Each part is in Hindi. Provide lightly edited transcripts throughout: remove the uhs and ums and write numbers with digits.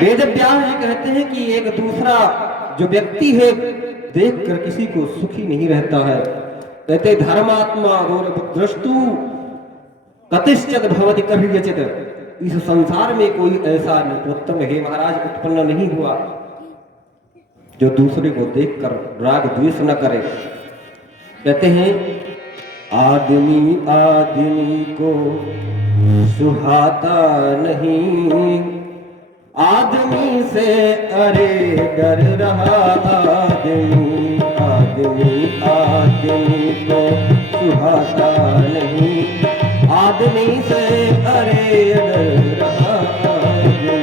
वेद व्यास जी कहते हैं कि एक दूसरा जो व्यक्ति है देखकर किसी को सुखी नहीं रहता है। कहते धर्मात्मा और दृष्टु कतिश्चित भवति कभियचित। इस संसार में कोई ऐसा नरोत्तम है महाराज उत्पन्न नहीं हुआ जो दूसरे को देखकर राग द्वेष न करे। कहते हैं आदमी आदमी को सुहाता नहीं, आदमी से अरे डर रहा। आदमी आदमी आदमी को सुहाता नहीं, आदमी से अरे डर रहा। आदमी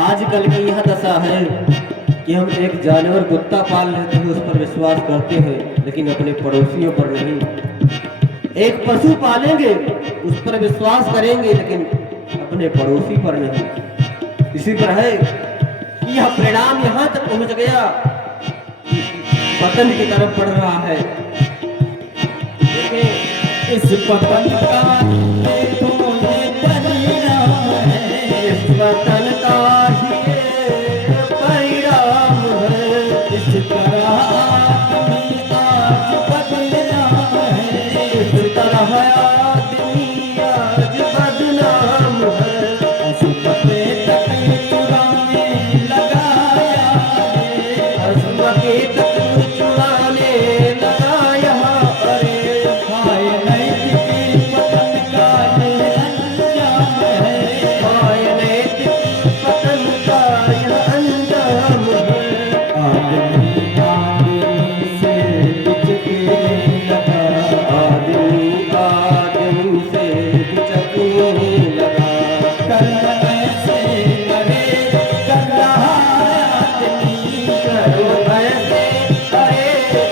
आजकल की यह दशा है कि हम एक जानवर कुत्ता पाल लेते हैं, उस पर विश्वास करते हैं, लेकिन अपने पड़ोसियों पर नहीं। एक पशु पालेंगे, उस पर विश्वास करेंगे, लेकिन अपने पड़ोसी पर नहीं। इसी तरह है यह परिणाम यहाँ तक पहुंच गया, पतन की तरफ बढ़ रहा है। देखें, इस पतन का देखो ये परिणाम है, इस पतन का ही ये परिणाम है। इस तरह आदमी आज बदनाम है, इस तरह आदमी आज बदनाम है। असमते तक चुराने लगाया रे, असमते तक चुराने लगाया अरे। हाय नैतिक पतन का ये अंजाम है, हाय नैतिक पतन का यह अंजाम है। आदमी आदमी से बिचकने लगा, आदमी आदमी से बिचकने लगा। कर्म ऐसे करे कर रहा आदमी, कर्म ऐसे करे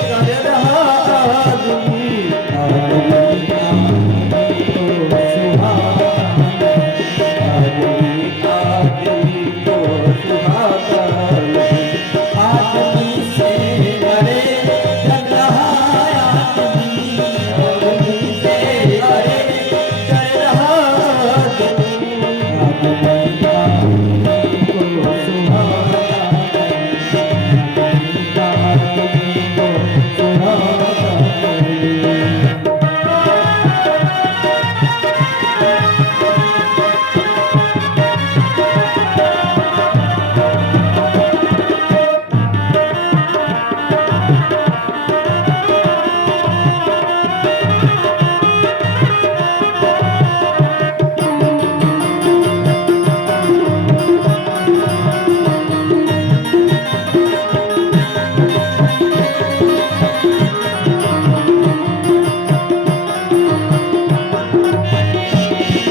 कर रहा आदमी। आदमी आदमी को सुहाना, आदमी आदमी को सुहाता नहीं। आदमी से करे कर रहा आदमी, आदमी से करे कर रहा आदमी। आदमी आदमी को सुहाना, आदमी को सुहाना।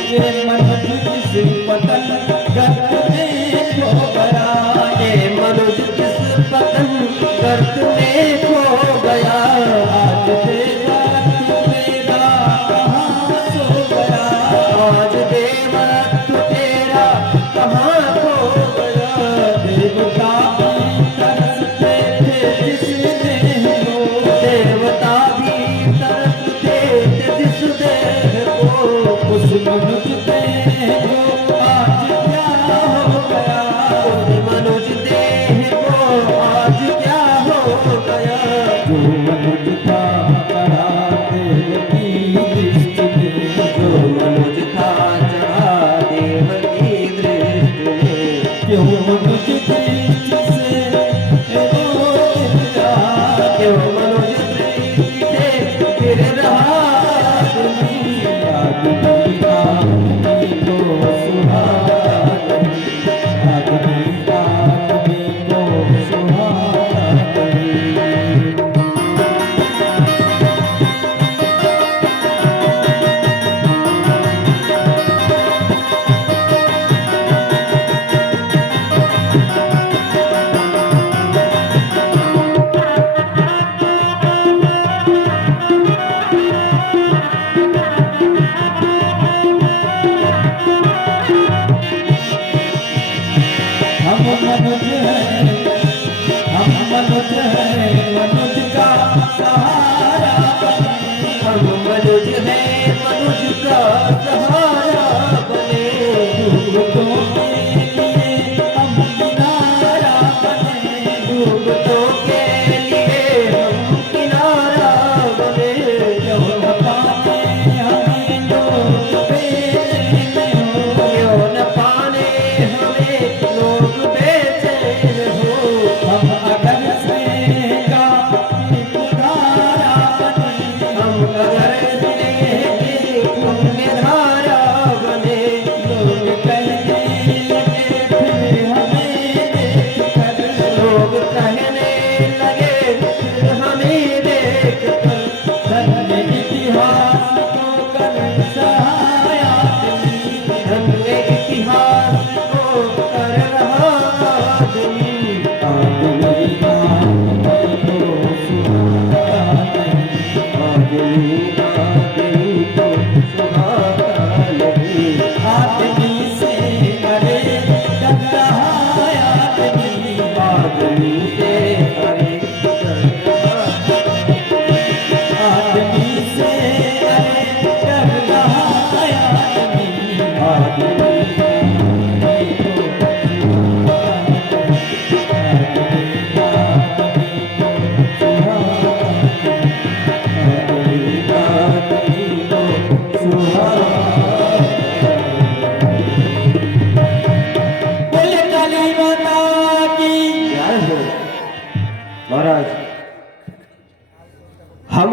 ये मनुष्य किस पतन गर्त में खो गया, ये मनुष्य किस पतन गर्त में खो गया। आज तेरा तू मेरा कहाँ सो गया, आज देवा तू तेरा कहाँ खो गया। देवता भी तरसते थे जिस देह को, देवता भी तरसते थे जिस देह को। उस मनुष्य देह को आज क्या हो गया, उस मनुष्य देह को आज क्या हो गया। जो मनुष्य था चढ़ा देव की दृष्टि में, जो मनुष्य था चढ़ा देव की दृष्टि में। क्यों मनुष्य दृष्टि से रोक रहा, क्यों मनुष्य दृष्टि से गिर रहा आदमी। आदमी आदमी को सुहाना, आदमी आदमी को सुहाना। हम मनुष्य हैं, हम मनुष्य हैं, मनुष्य का सहारा बने, हम मनुष्य हैं, मनुष्य का सहारा बने। डूबतों के लिए हम किनारा बने, डूबतों के लिए हम किनारा बने। क्यों न पाने हमें लोग बेचैन हो, क्यों न पाने हमें लोग बेचैन हो। हम अगर स्नेह का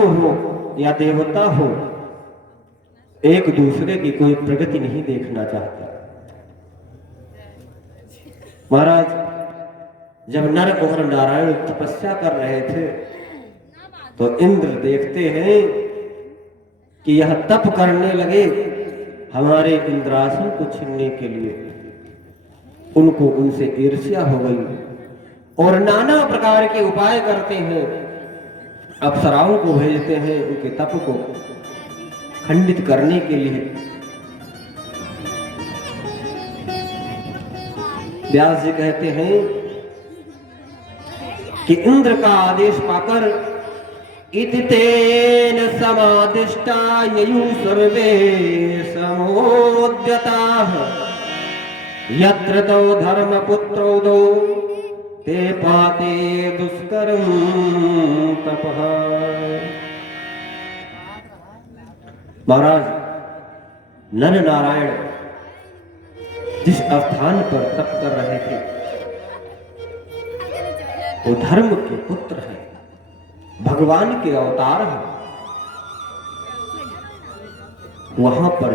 ब्रह्म हो या देवता हो, एक दूसरे की कोई प्रगति नहीं देखना चाहते। महाराज, जब नर और नारायण तपस्या कर रहे थे तो इंद्र देखते हैं कि यह तप करने लगे हमारे इंद्रासन को छीनने के लिए। उनको उनसे ईर्ष्या हो गई और नाना प्रकार के उपाय करते हैं, अप्सराओं को भेजते हैं उनके तप को खंडित करने के लिए। व्यास जी कहते हैं कि इंद्र का आदेश पाकर इति तेन समादिष्टा ययु सर्वे समोद्यताः यत्र तौ धर्मपुत्रौ दौ ते पाते दुष्करं तपः। महाराज, नर नारायण जिस स्थान पर तप कर रहे थे वो धर्म के पुत्र हैं, भगवान के अवतार हैं। वहां पर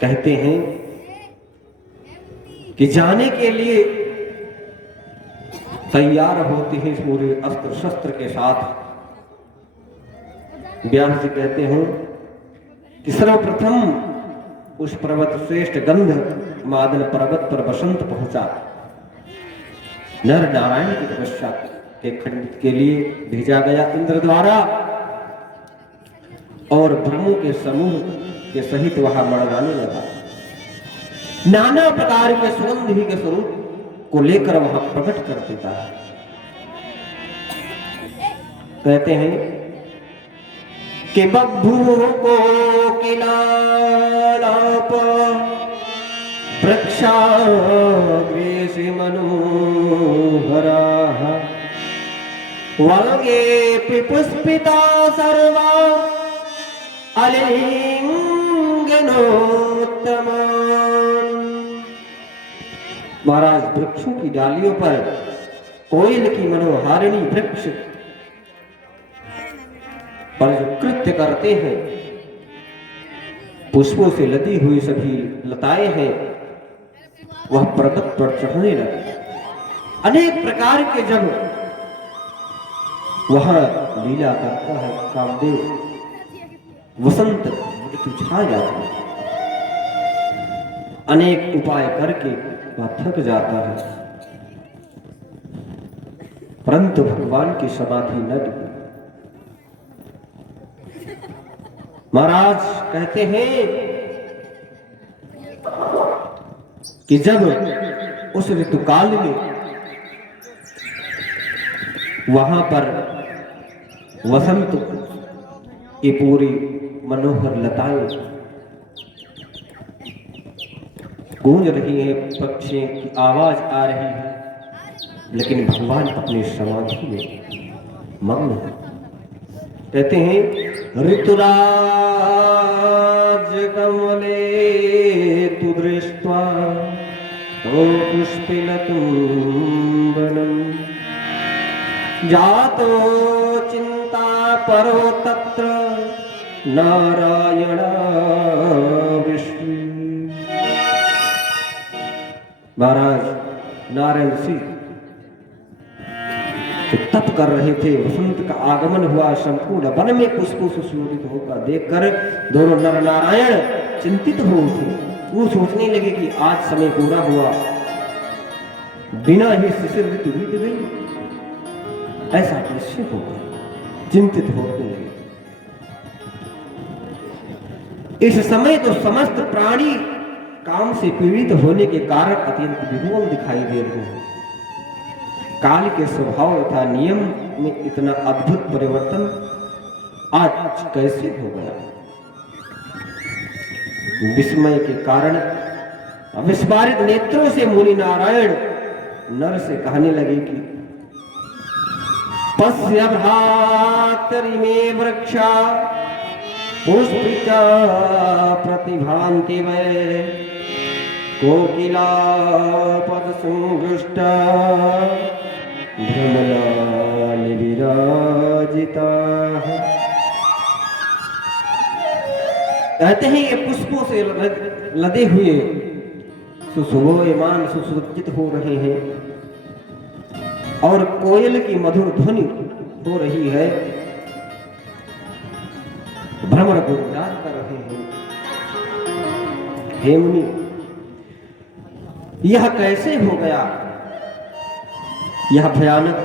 कहते हैं कि जाने के लिए तैयार होते हैं पूरे अस्त्र शस्त्र के साथ। व्यास जी कहते हैं कि सर्वप्रथम उस पर्वत श्रेष्ठ गंध मादन पर्वत पर बसंत पहुंचा। नर नारायण की तपस्या के खंडित के लिए भेजा गया इंद्र द्वारा और ब्रह्मों के समूह के सहित वहां मड़गाने लगा। नाना प्रकार के सुगंध ही के स्वरूप को लेकर वहां प्रकट कर देता है। कहते हैं कि बभूव को किलालाप वृक्षाग्रेषि मनोहराः वल्गे पुष्पिता सर्वा आलिंगनोत्तमान्। महाराज, वृक्षों की डालियों पर कोयल की मनोहारिणी वृक्ष पर जो कृत्य करते हैं, पुष्पों से लदी हुई सभी लताएं हैं, वह पर्वत पर चढ़ने लगे। अनेक प्रकार के जब वहां लीला करता है कामदेव, वसंत ऋतु छा जाती है। अनेक उपाय करके वह थक जाता है, परंतु भगवान की समाधि न डूबी। महाराज कहते हैं कि जब उस ऋतुकाल में वहां पर वसंत की पूरी मनोहर लताएं गूंज रही है, पक्षियों की आवाज आ रही है, लेकिन भगवान अपनी समाधि में मग्न है। कहते हैं ऋतुराज कमले तु दृष्ट्वा पुष्पिलतुम्बनम् जातो चिंता परो तत्र नारायण विष्णु। महाराज, नारायण सिंह तप कर रहे थे, वसंत का आगमन हुआ, संपूर्ण वन में पुष्पों से सुशोभित होकर देखकर दोनों नर नारायण चिंतित हो उठे। वो सोचने लगे कि आज समय पूरा हुआ, बिना ही शिशिर ऋतु बीत गई, ऐसा कैसे होगा? चिंतित होने लगे। इस समय तो समस्त प्राणी काम से पीड़ित होने के कारण अत्यंत विह्वल दिखाई दे रहे हैं। काल के स्वभाव तथा नियम में इतना अद्भुत परिवर्तन आज कैसे हो गया? विस्मय के कारण विस्फारित नेत्रों से मुनि नारायण नर से कहने लगे कि पश्य भ्रातरिमे वृक्षा पुष्पिता प्रतिभान्ति वै कोकिला पद संघृष्टा भ्रमलाल विराजिता है। कहते हैं ये पुष्पों से लदे हुए सुशोभमान सुसज्जित हो रहे हैं और कोयल की मधुर ध्वनि हो रही है, भ्रमर को विराज कर रहे हैं। हे मुनि, यह कैसे हो गया? यह भयानक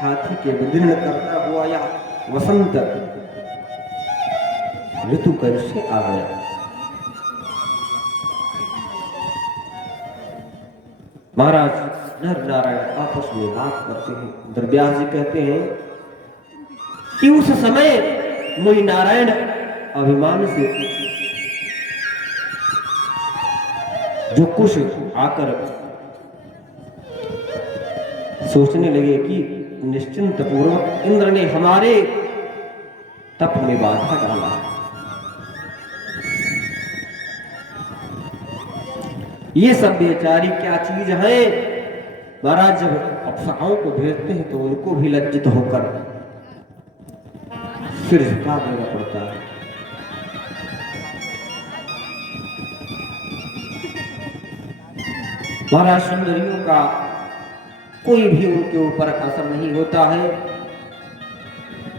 हाथी के विदीर्ण करता हुआ यह वसंत ऋतु कैसे आ गया? महाराज नर नारायण आपस में बात करते हैं। द्रव्यास जी कहते हैं कि उस समय मुनि नारायण अभिमान से जो कुछ आकर सोचने लगे कि निश्चिंत पूर्वक इंद्र ने हमारे तप में बाधा डाला। ये सब बेचारी क्या चीज है? महाराज जब अप्सराओं को भेजते हैं तो उनको भी लज्जित होकर सिर झुका देना पड़ता है। महाराज सुंदरियों का कोई भी उनके ऊपर असर नहीं होता है।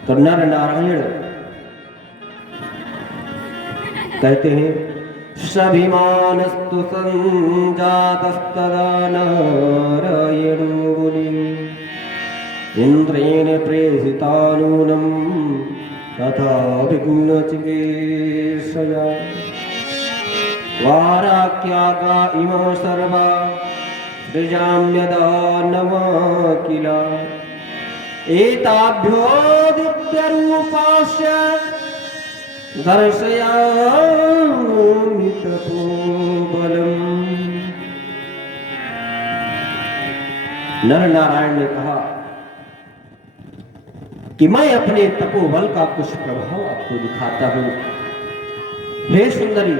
तो नर नारायण कहते हैं सभिमानस्तु संजातस्तदा नारायणो मुनि इंद्रेण प्रेषितानूनं तथा विघ्नचिकीर्षया वाराक्यागा इमा सर्वा सृजाम्यदा नवा किल एताभ्यो दिव्यरूपास्य दर्शयामि तपोबलम्। नर नारायण ने कहा कि मैं अपने तपोबल का कुछ प्रभाव आपको दिखाता हूं। हे सुंदरी,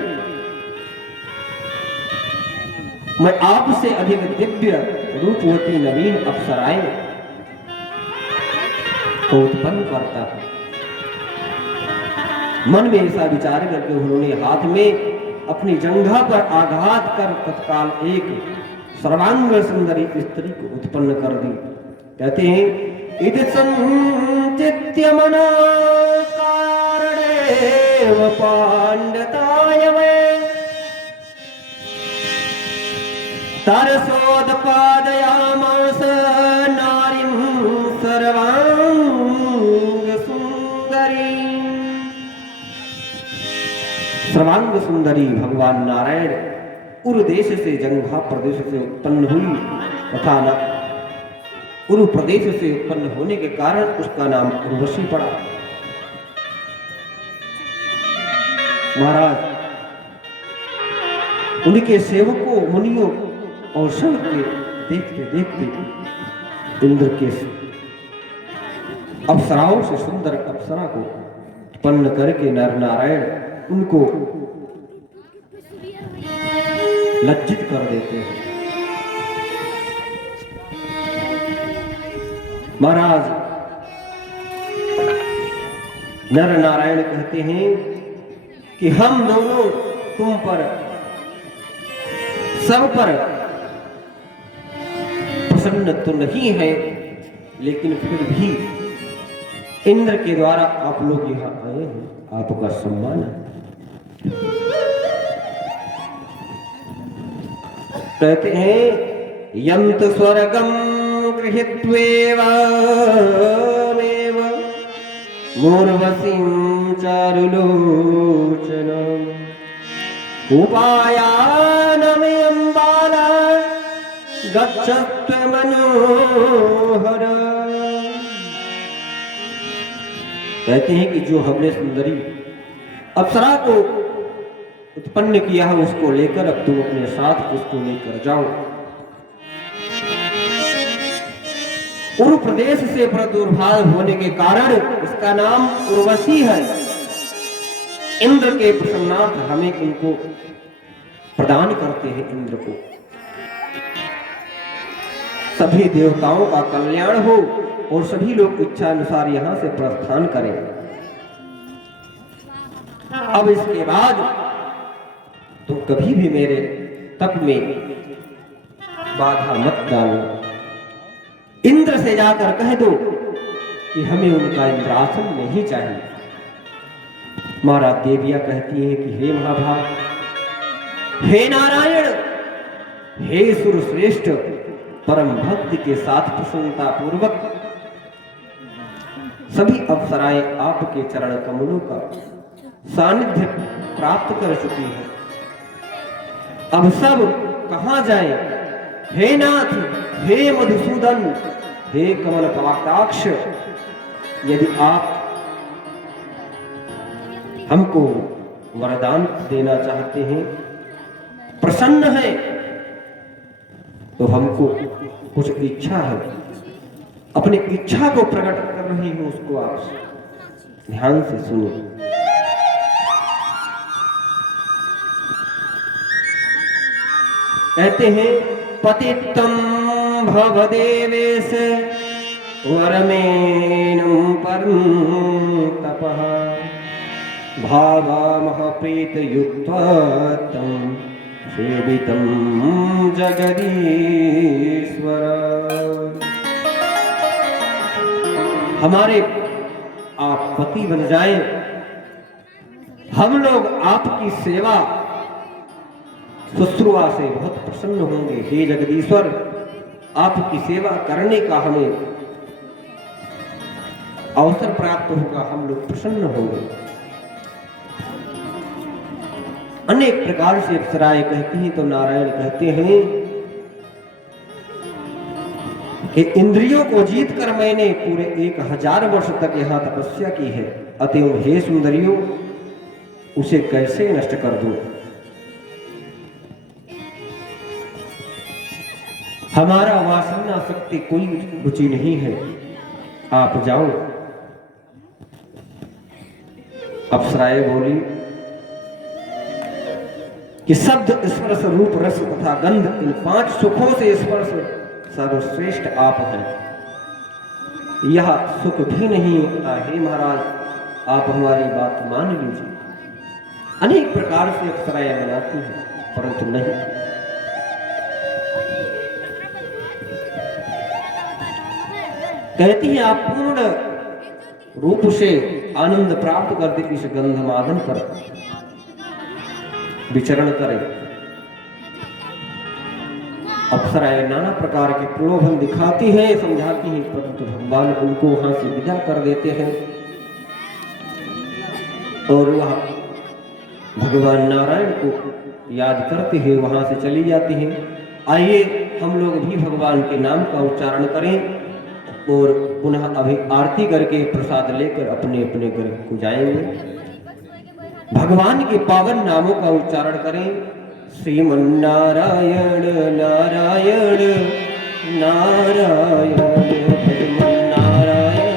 मैं आपसे अधिक दिव्य रूपवती नवीन अप्सराएं को उत्पन्न करता हूं। मन में ऐसा विचार करके उन्होंने हाथ में अपनी जंघा पर आघात कर तत्काल एक सर्वांग सुंदरी स्त्री को उत्पन्न कर दी। कहते हैं इद संचित्य मना कारणेव पांडताय वे तरसोदपादयामास नारीं सर्वांग सुंदरी। सर्वांग सुंदरी भगवान नारायण उरु देश से जंघा प्रदेश से उत्पन्न हुई तथा उरु प्रदेश से उत्पन्न होने के कारण उसका नाम उर्वशी पड़ा। महाराज उनके सेवकों मुनियों और सब के देखते देखते इंद्र के अप्सराओं से सुंदर अप्सरा को उत्पन्न करके नर नारायण उनको लज्जित कर देते हैं। महाराज नर नारायण कहते हैं कि हम दोनों तुम पर सब पर प्रसन्न तो नहीं है, लेकिन फिर भी इंद्र के द्वारा आप लोग यहां आए हैं, आपका सम्मान है। कहते हैं यंत स्वर्गम गृहीत्वेवामेव मूर्वसीं चारुलोचनम् उपायानमयं बाला गच्छत्व मनोहर। कहते हैं कि जो हमने सुंदरी अप्सरा को उत्पन्न किया है उसको लेकर अब तुम अपने साथ उसको लेकर जाओ। उरु प्रदेश से प्रादुर्भाव होने के कारण इसका नाम उर्वशी है। इंद्र के प्रसन्नार्थ हमें इनको प्रदान करते हैं इंद्र को। सभी देवताओं का कल्याण हो और सभी लोग इच्छा अनुसार यहां से प्रस्थान करें। अब इसके बाद तुम कभी भी मेरे तप में बाधा मत डालो। इंद्र से जाकर कह दो कि हमें उनका इंद्रासन नहीं चाहिए। महाराज देवियां कहती हैं कि हे महाभाग, हे नारायण, हे सुरश्रेष्ठ, परम भक्ति के साथ प्रसन्नता पूर्वक सभी अप्सराएं आपके चरण कमलों का सानिध्य प्राप्त कर चुकी हैं। अब सब कहां जाएं? हे नाथ, हे मधुसूदन, हे कमल कटाक्ष, यदि आप हमको वरदान देना चाहते हैं, प्रसन्न है, तो हमको कुछ इच्छा है, अपनी इच्छा को प्रकट कर रही हूं, उसको आप ध्यान से सुनिए। कहते हैं पतितं भवदेवेश वरमेनं परं तपः भावामः प्रीतयुक्त्वा तं सेवितं जगदीश्वर। हमारे आप पति बन जाएं, हम लोग आपकी सेवा शुश्रूषा से बहुत प्रसन्न होंगे। हे जगदीश्वर, आपकी सेवा करने का हमें अवसर प्राप्त होगा, हम लोग प्रसन्न होंगे। अनेक प्रकार से अप्सराएं कहती हैं तो नारायण कहते हैं कि इंद्रियों को जीत कर मैंने पूरे 1000 वर्ष तक यहां तपस्या की है, अतएव हे सुंदरियों, उसे कैसे नष्ट कर दूं? हमारा वासना शक्ति कोई रुचि नहीं है, आप जाओ। अप्सराएं बोली कि शब्द, स्पर्श, रूप, रस तथा गंध, इन 5 सुखों से स्पर्श सर्वश्रेष्ठ आप हैं। यह सुख भी नहीं होता। हे महाराज, आप हमारी बात मान लीजिए। अनेक प्रकार से अप्सराएं मनाती हैं, परंतु नहीं। कहती है आप पूर्ण रूप से आनंद प्राप्त करते इस गंधमादन पर विचरण करें। अप्सराएं नाना प्रकार के प्रलोभन दिखाती हैं, समझाती हैं, परंतु भगवान उनको वहां से विदा कर देते हैं और वह भगवान नारायण को याद करते हुए वहां से चली जाती हैं। आइए हम लोग भी भगवान के नाम का उच्चारण करें और पुनः अभी आरती करके प्रसाद लेकर अपने अपने घर को जाएंगे। भगवान के पावन नामों का उच्चारण करें। श्रीमन्नारायण नारायण नारायण नारायण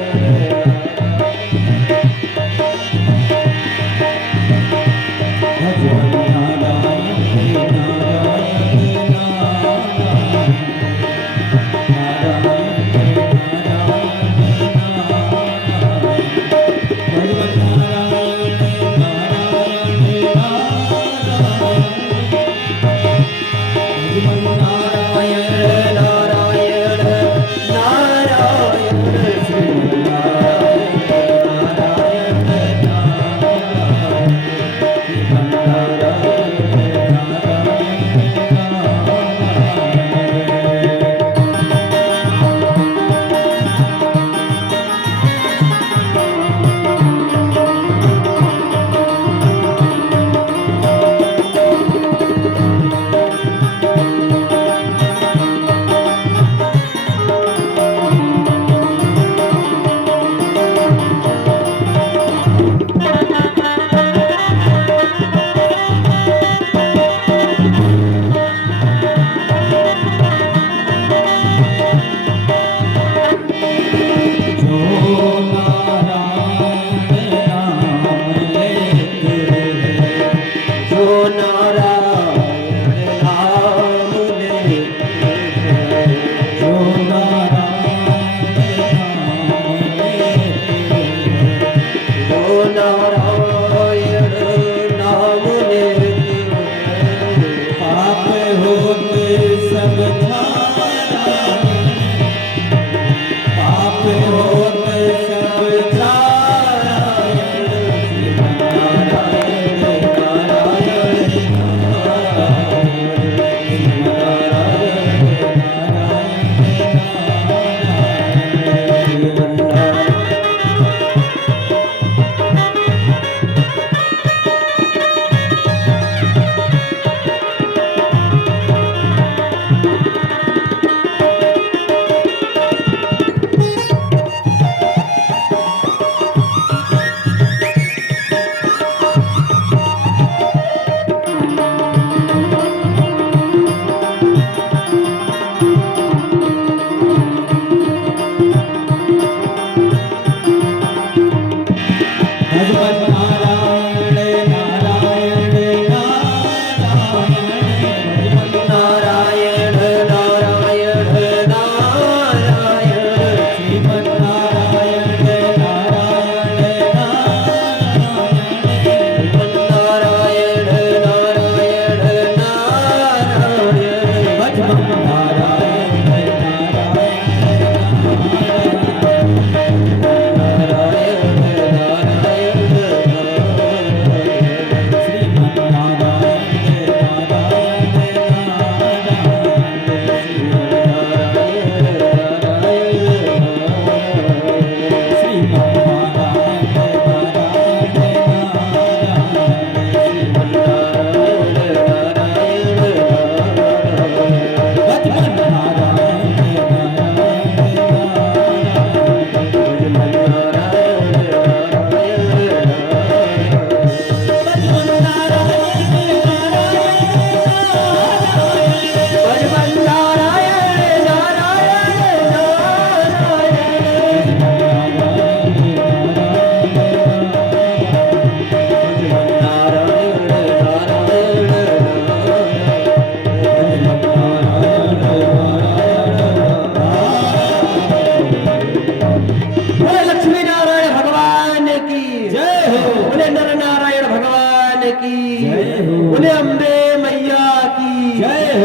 की जय हो। बोले अम्बे मैया की जय हो।